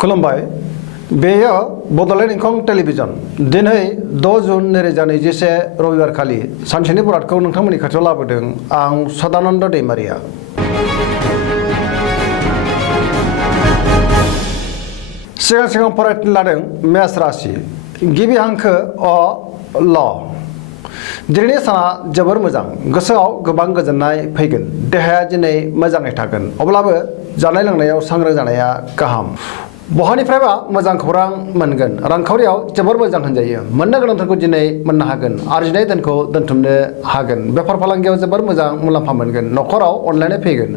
खुलुमबाय बेयो बड'लेण्ड इंखं टेलिभिजन दिनै 6 जुन 2021 रबिबार खालि सानसेनि बरादखौ नोंथांमोननि खाथियाव लाबोदों आं सदानन्द दैमारिया। सिगां फरायनो लादों मेष राशि गिबि हांखो अ ल। दिनैनि साना जोबोर मोजां, गोसोआव गोबां गोजोननाय फैगोन, देहाया दिनै मोजाङै थागोन, अब्लाबो जानाय लोंनायाव सांग्रां जानाया गाहाम। बहानिफ्रायबा मोजां खौरां मोनगोन, रांखावरियाव जोबोर मोजां होनजायो, मोननो गोनांफोरखौ दिनै मोननो हागोन, आरजिनाय धोनखौ दोनथुमनो हागोन, बेफार फालांगियाव जोबोर मोजां मुलाम्फा मोनगोन, न'खराव अनलायनाय फैगोन,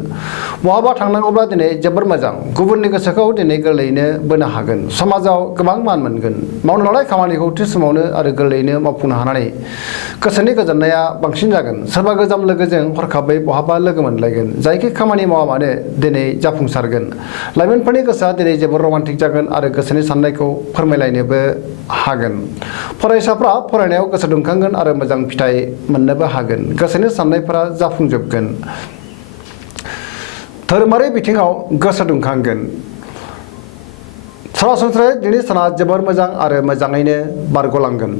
बहाबा थांनांगौब्ला दिनै जोबोर मोजां, गुबुननि गोसोखौ दिनै गोरलैयैनो बोनो हागोन, समाजाव गोबां मान मोनगोन, मावनो लानाय खामानिखौ थि समावनो आरो गोरलैयैनो मावफुंनो हानानै गोसोनि गोजोननाया बांसिन जागोन। सोरबा गोजाम लोगोजों हरखाबै बहाबा लोगो मोनलायगोन, जायखि खामानि मावा मानो दिनै जाफुंसारगोन। लाइमोनफोरनि गोसोआ दिनै जोबोर रमान्टिक जागोन आरो गोसोनि साननायखौ फोरमायलायनोबो हागोन। फरायसाफ्रा फरायनायाव गोसो दुंखांगोन आरो मोजां फिथाइ मोननोबो हागोन, गोसोनि साननायफोरा जाफुंजोबगोन। धोरोमारि बिथिङाव गोसो दुंखांगोन। सरासनस्रायै दिनै साना जोबोर मोजां आरो मोजाङैनो बारग'लांगोन।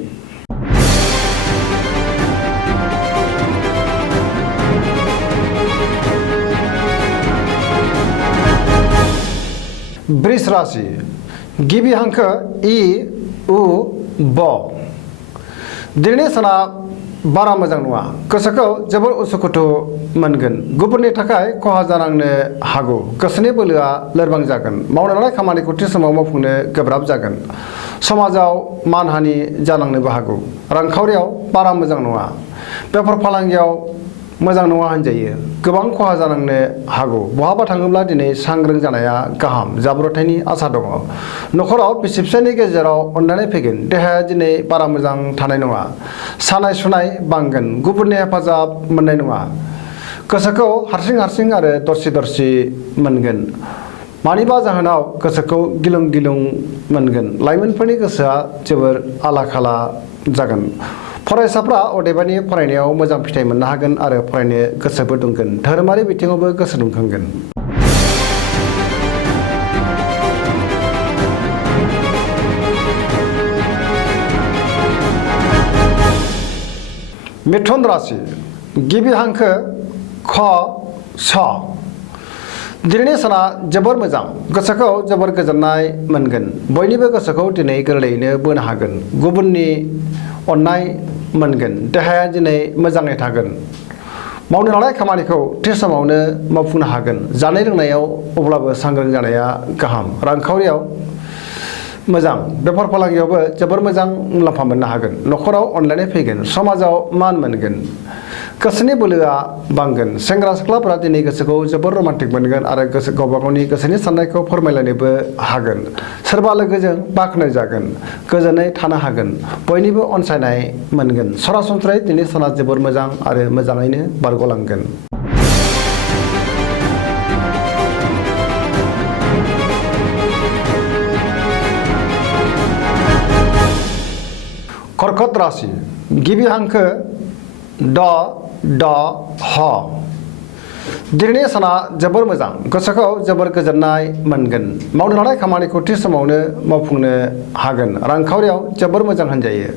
वृष राशि गिबि हांखो इ उ ब। दिनैनि साना बारा मोजां नङा, गोसोखौ जोबोर उसुखुथु मोनगोन, गुबुननि थाखाय खहा जानांनो हागौ, गोसोनि बोलोआ लोरबां जागोन, मावनो लानाय खामानिखौ थि समाव मावफुंनो गोब्राब जागोन, समाजाव मानहानि जानांनोबो हागौ, रांखावरियाव बारा मोजां नङा, बेफार फालांगियाव मोजां नङा होनजायो, गोबां खहा जानांनो हागौ, बहाबा थाङोब्ला दिनै सांग्रां जानाया गाहाम, जाब्रबथायनि आसा दङ, न'खराव बिसि फिसायनि गेजेराव अनलायनाय फैगोन, देहाया दिनै बारा मोजां थानाय नङा, सानाय सुनाय बांगोन, गुबुननि हेफाजाब मोननाय नङा, गोसोखौ हारसिं आरो दरसि मोनगोन, मानिबा जाहोनाव गोसोखौ गिलुं गिलुं मोनगोन, लाइमोनफोरनि गोसोआ जोबोर आला खाला जागोन, फरायसाफ्रा अदेबानि फरायनायाव मोजां फिथाइ मोननो हागोन आरो फरायनो गोसोबो दुंगोन, धोरोमारि बिथिङावबो गोसो दुंखांगोन। मिथुन राशि गिबि हांखो ख स। दिनैनि साना जोबोर मोजां, गोसोखौ जोबोर गोजोननाय मोनगोन, बयनिबो गोसोखौ दिनै गोरलैयैनो बोनो हागोन, गुबुननि अननाय मोनगोन, देहाया दिनै मोजाङै थागोन, मावनो लानाय खामानिखौ थि समावनो मावफुंनो हागोन, जानाय लोंनायाव अब्लाबो सांग्रां जानाया गाहाम, रांखावरियाव मोजां, बेफार फालांगियावबो जोबोर मोजां मुलाम्फा मोननो हागोन, न'खराव अनलायनाय फैगोन, समाजाव मान मोनगोन, गोसोनि बोलोआ बांगोन, सेंग्रा सिख्लाफोरा दिनै गोसोखौ जोबोर रमान्टिक मोनगोन आरो गावबा गावनि गोसोनि साननायखौ फोरमायलायनोबो हागोन, सोरबा लोगोजों बाख्नाय जागोन, गोजोनै थानो हागोन, बयनिबो अनसायनाय मोनगोन। सरासनस्रायै दिनै साना जोबोर मोजां आरो मोजाङैनो बारग'लांगोन। कर्कट राशि गिबि हांखो ड ड ह। दिनैनि साना जोबोर मोजां, गोसोखौ जोबोर गोजोननाय मोनगोन, मावनो लानाय खामानिखौ थि समावनो मावफुंनो हागोन, रांखावरियाव जोबोर मोजां होनजायो,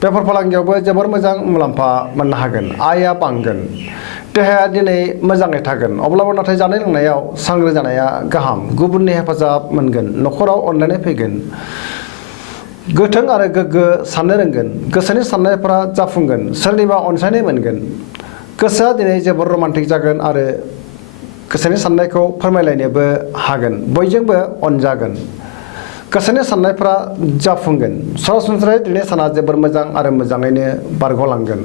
बेफार फालांगियावबो जोबोर मोजां मुलाम्फा मोननो हागोन, आयआ बांगोन, देहाया दिनै मोजाङै थागोन, अब्लाबो नाथाय जानाय लोंनायाव सांग्रां जानाया गाहाम, गुबुननि हेफाजाब मोनगोन, न'खराव अनलायनाय फैगोन, गोथों आरो गोग्गो साननो रोंगोन, गोसोनि साननायफोरा जाफुंगोन, सोरनिबा अनसायनाय मोनगोन, गोसोआ दिनै जोबोर रमान्टिक जागोन आरो गोसोनि साननायखौ फोरमायलायनोबो हागोन, बयजोंबो अनजागोन, गोसोनि साननायफ्रा जाफुंगोन। सरासनस्रायै दिनै साना जोबोर मोजां आरो मोजाङैनो बारग'लांगोन।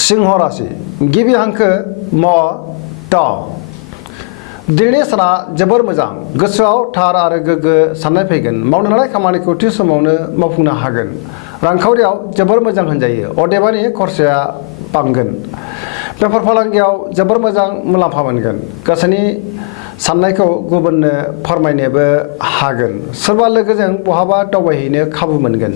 सिंह राशि गिबि हांखो म ट। दिनैनि साना जोबोर मोजां, गोसोआव थार आरो गोग्गो साननाय फैगोन, मावनो लानाय खामानिखौ थि समावनो मावफुंनो हागोन, रांखावरियाव जोबोर मोजां होनजायो, अदेबानि खरसाया बांगोन, बेफार फालांगियाव जोबोर मोजां मुलाम्फा मोनगोन, गोसोनि साननायखौ गुबुननो फोरमायनोबो हागोन, सोरबा लोगोजों बहाबा दावबायहैनो खाबु मोनगोन,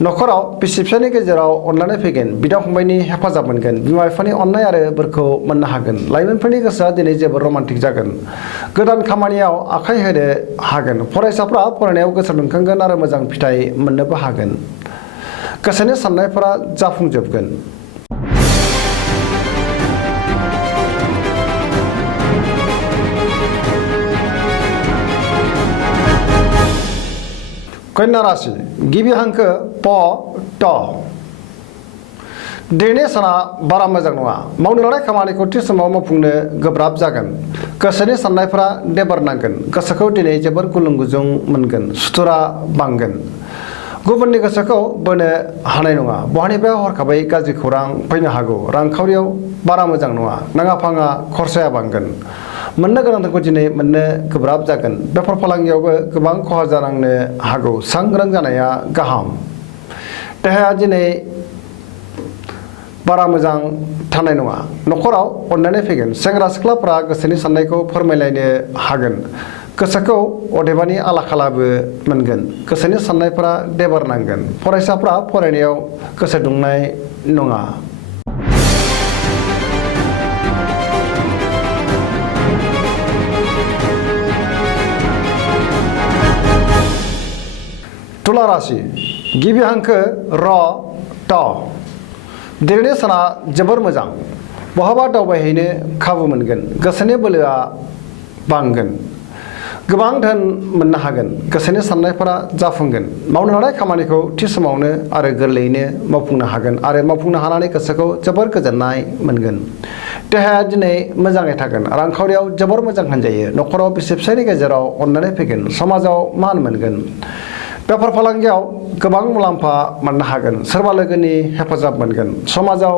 न'खराव बिसि फिसायनि गेजेराव अनलायनाय फैगोन बिदा फंबायनि हेफाजाब मोनगोन बिमा बिफानि अननाय आरो बोरखौ मोननो हागोन लाइमोनफोरनि गोसोआ दिनै जोबोद रमान्टिक जागोन गोदान खामानियाव आखाइ होनो हागोन फरायसाफ्रा फरायनायाव गोसो दुंखांगोन आरो मोजां फिथाइ मोननोबो हागोन गोसोनि साननायफोरा जाफुंजोबगोन कन्या राशि गिबि हांखो प ट दिनैनि साना बारा मोजां नङा मावनो लानाय खामानिखौ थि समाव मावफुंनो गोब्राब जागोन गोसोनि साननायफोरा देबार नांगोन गोसोखौ दिनै जोबोर गुलुं गुजुं मोनगोन सुथुरा बांगोन गुबुननि गोसोखौ बोनो हानाय नङा बहानिफ्राय हरखाबै गाज्रि खौरां फैनो हागौ रांखावरियाव बारा मोजां नङा नाङा फाङा खरसाया बांगोन मोननो गोनांखौ दिनै मोननो गोब्राब जागोन बेफार फालांगियावबो गोबां खहा जानांनो हागौ सांग्रां जानाया गाहाम देहाया दिनै बारा मोजां थानाय नङा न'खराव अननानै फैगोन सेंग्रा सिख्लाफोरा गोसोनि साननायखौ फोरमायलायनो हागोन गोसोखौ अदेबानि आला खालाबो मोनगोन गोसोनि साननायफोरा देबार नांगोन फरायसाफ्रा फरायनायाव गोसो दुंनाय नङा तुला राशि गिबि हांखो र ट दिनैनि साना जोबोर मोजां बहाबा दावबायहैनो खाबु मोनगोन गोसोनि बोलोआ बांगोन गोबां धोन मोननो हागोन गोसोनि साननायफोरा जाफुंगोन मावनो लानाय खामानिखौ थि समावनो आरो गोरलैयैनो मावफुंनो हागोन आरो मावफुंनो हानानै गोसोखौ जोबोर गोजोननाय मोनगोन देहाया दिनै मोजाङै थागोन रांखावरियाव जोबोर मोजां होनजायो न'खराव बिसि फिसायनि गेजेराव अननानै फैगोन समाजाव मान मोनगोन बेफार फालांगियाव गोबां मुलाम्फा मोननो हागोन सोरबा लोगोनि हेफाजाब मोनगोन समाजाव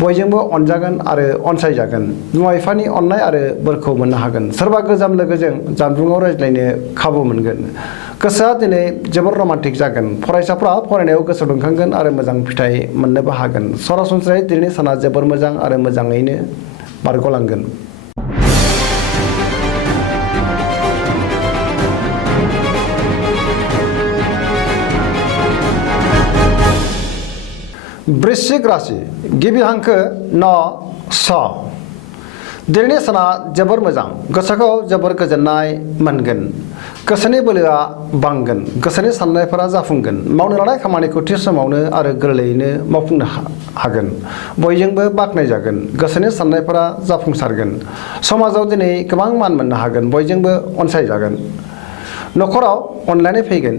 बयजोंबो अनजागोन आरो अनसायजागोन बिमा बिफानि अननाय आरो बोरखौ मोननो हागोन सोरबा गोजाम लोगोजों जानबुङाव रायज्लायनो खाबु मोनगोन गोसोआ दिनै जोबोर रमान्टिक जागोन फरायसाफ्रा फरायनायाव गोसो दुंखांगोन आरो मोजां फिथाइ मोननोबो हागोन सरासनस्रायै दिनैनि साना जोबोर मोजां आरो मोजाङैनो बारग'लांगोन वृश्चिक राशि गिबि हांखो न स दिनैनि साना जोबोर मोजां गोसोखौ जोबोर गोजोननाय मोनगोन गोसोनि बोलोआ बांगोन गोसोनि साननायफोरा जाफुंगोन मावनो लानाय खामानिखौ थि समावनो आरो गोरलैयैनो मावफुंनो हागोन बयजोंबो बाख्नायजागोन गोसोनि साननायफोरा जाफुंसारगोन समाजाव दिनै गोबां मान मोननो हागोन बयजोंबो अनसायजागोन न'खराव अनलायनाय फैगोन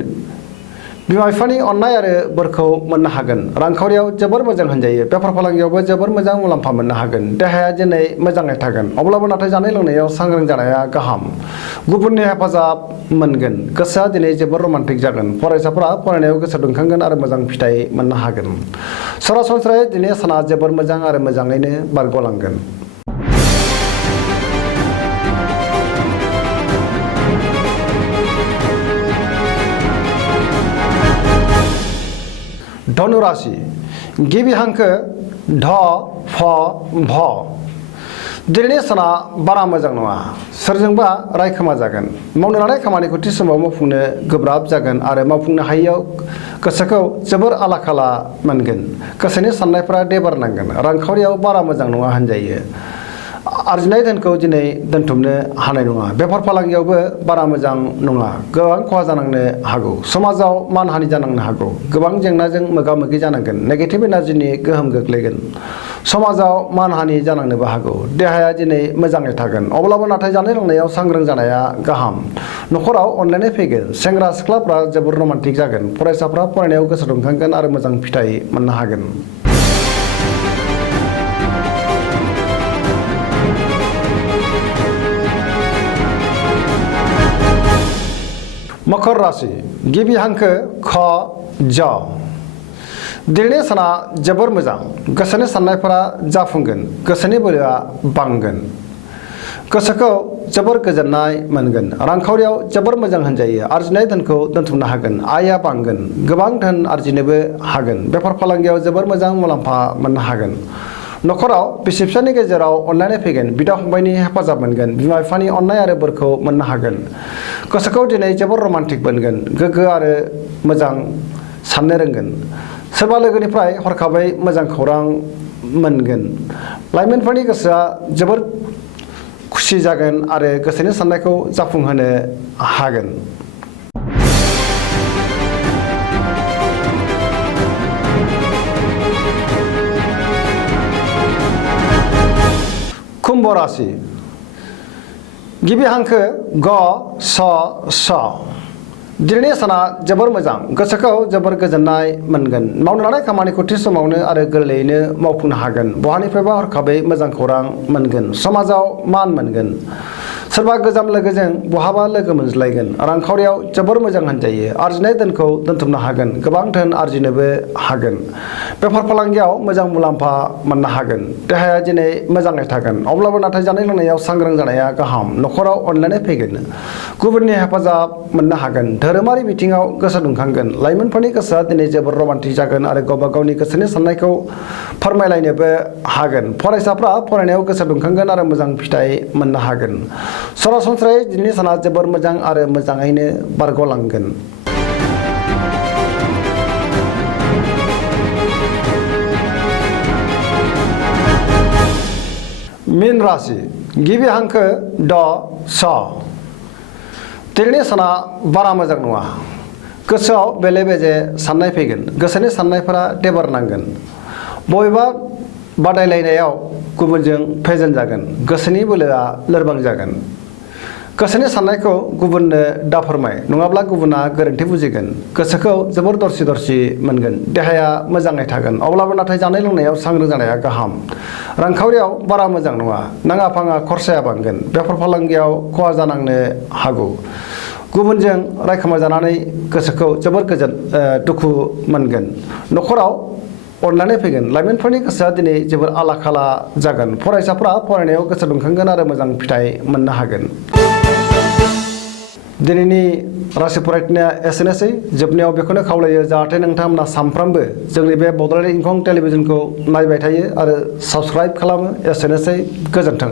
बिमा बिफानि अननाय आरो बोरखौ मोननो हागोन रांखावरियाव जोबोर मोजां होनजायो बेफार फालांगियावबो जोबोर मोजां मुलाम्फा मोननो हागोन देहाया दिनै मोजाङै थागोन अब्लाबो नाथाय जानाय लोंनायाव सांग्रां जानाया गाहाम गुबुननि हेफाजाब मोनगोन गोसोआ दिनै जोबोर रमान्टिक जागोन फरायसाफ्रा फरायनायाव गोसो दुंखांगोन आरो मोजां फिथाइ मोननो हागोन सरासनस्रायै दिनै साना जोबोर मोजां आरो मोजाङैनो बारग'लांगोन धनु राशि गिबि हांखो ढ फ भ दिनैनि साना बारा मोजां नङा सोरजोंबा रायखोमा जागोन मावनो लानाय खामानिखौ थि समाव मावफुंनो गोब्राब जागोन आरो मावफुंनो हायैयाव गोसोखौ जोबोर आला खाला मोनगोन गोसोनि साननायफोरा देबार नांगोन रांखावरियाव बारा मोजां नङा होनजायो आरजिनाय धोनखौ दिनै दोनथुमनो हानाय नङा बेफार फालांगियावबो बारा मोजां नङा गोबां खहा जानांनो हागौ समाजाव मानहानि जानांनो हागौ गोबां जेंनाजों मोगा मोगि जानांगोन नेगेटिभ एनार्जिनि गोहोम गोग्लैगोन समाजाव मानहानि जानांनोबो हागौ देहाया दिनै मोजाङै थागोन अब्लाबो नाथाय जानाय लोंनायाव सांग्रां जानाया गाहाम न'खराव अनलायनाय फैगोन सेंग्रा सिख्लाफ्रा जोबोर रमान्टिक जागोन फरायसाफ्रा फरायनायाव गोसो दुंखांगोन आरो मोजां फिथाइ मोननो हागोन मकर राशि गिबि हांखो ख ज दिनैनि साना जोबोर मोजां गोसोनि साननायफोरा जाफुंगोन गोसोनि बोलोआ बांगोन गोसोखौ जोबोर गोजोननाय मोनगोन रांखावरियाव जोबोर मोजां होनजायो आरजिनाय धोनखौ दोनथुमनो हागोन आयआ बांगोन गोबां धोन आरजिनोबो हागोन बेफार फालांगियाव जोबोर मोजां मुलाम्फा मोननो हागोन न'खराव बिसि फिसायनि गेजेराव अनलायनाय फैगोन बिदा फंबायनि हेफाजाब मोनगोन बिमा बिफानि अननाय आरो बोरखौ मोननो हागोन गोसोखौ दिनै जोबोर रमान्टिक मोनगोन गोग्गो आरो मोजां साननो रोंगोन सोरबा लोगोनिफ्राय हरखाबै मोजां खौरां मोनगोन लाइमोनफोरनि गोसोआ जोबोर खुसि जागोन आरो गोसोनि साननायखौ जाफुंहोनो हागोन। कुम्भ राशि गिबि हांखो ग स स दिनैनि साना जोबोर मोजां गोसोखौ जोबोर गोजोननाय मोनगोन मावनो लानाय खामानिखौ थि समावनो आरो गोरलैयैनो मावफुंनो हागोन बहानिफ्रायबा हरखाबै मोजां खौरां मोनगोन समाजाव मान मोनगोन सोरबा गोजाम लोगोजों बहाबा लोगो मोनज्लायगोन रांखावरियाव जोबोर मोजां होनजायो आरजिनाय धोनखौ दोनथुमनो हागोन गोबां धोन आरजिनोबो हागोन बेफार फालांगियाव मोजां मुलाम्फा मोननो हागोन देहाया दिनै मोजाङै थागोन अब्लाबो नाथाय जानाय लोंनायाव सांग्रां जानाया गाहाम न'खराव अनलायनाय फैगोन गुबुननि हेफाजाब मोननो हागोन धोरोमारि बिथिङाव गोसो दुंखांगोन लाइमोनफोरनि गोसोआ दिनै जोबोर रमान्टिक जागोन आरो गावबा गावनि गोसोनि साननायखौ फोरमायलायनोबो हागोन फरायसाफ्रा फरायनायाव गोसो दुंखांगोन आरो मोजां फिथाइ मोननो हागोन सरासनस्रायै दिनैनि साना जोबोर मोजां आरो मोजाङैनो बारग'लांगोन। मीन राशि गिबि हांखो ड स दिनैनि साना बारा मोजां नङा गोसोआव बेले बेजे साननाय फैगोन गोसोनि साननायफोरा देबार नांगोन बबेबा बादायलायनायाव गुबुनजों फेजेन जागोन गोसोनि बोलोआ लोरबां जागोन गोसोनि साननायखौ गुबुननो दाफोरमाय नङाब्ला गुबुना गोरोन्थि बुजिगोन गोसोखौ जोबोर दरसि दरसि मोनगोन देहाया मोजाङै थागोन अब्लाबो नाथाय जानाय लोंनायाव सांग्रां जानाया गाहाम रांखावरियाव बारा मोजां नङा नाङा फाङा खरसाया बांगोन बेफार फालांगियाव खहा जानांनो हागौ गुबुनजों रायखोमा जानानै गोसोखौ जोबोर दुखु मोनगोन न'खराव अनलायनाय फैगोन लाइमोनफोरनि गोसोआ दिनै जोबोर आला खाला जागोन फरायसाफ्रा फरायनायाव गोसो दुंखांगोन आरो मोजां फिथाइ मोननो हागोन। दिनैनि राशि फरायनाया एसेनोसै जोबनायाव बेखौनो खावलायो जाहाथे नोंथांमोना सानफ्रामबो जोंनि बे बड'लेण्ड इंखं टेलिभिजनखौ नायबाय थायो आरो साबस्क्राइब खालामो एसेनोसै गोजोन्थों।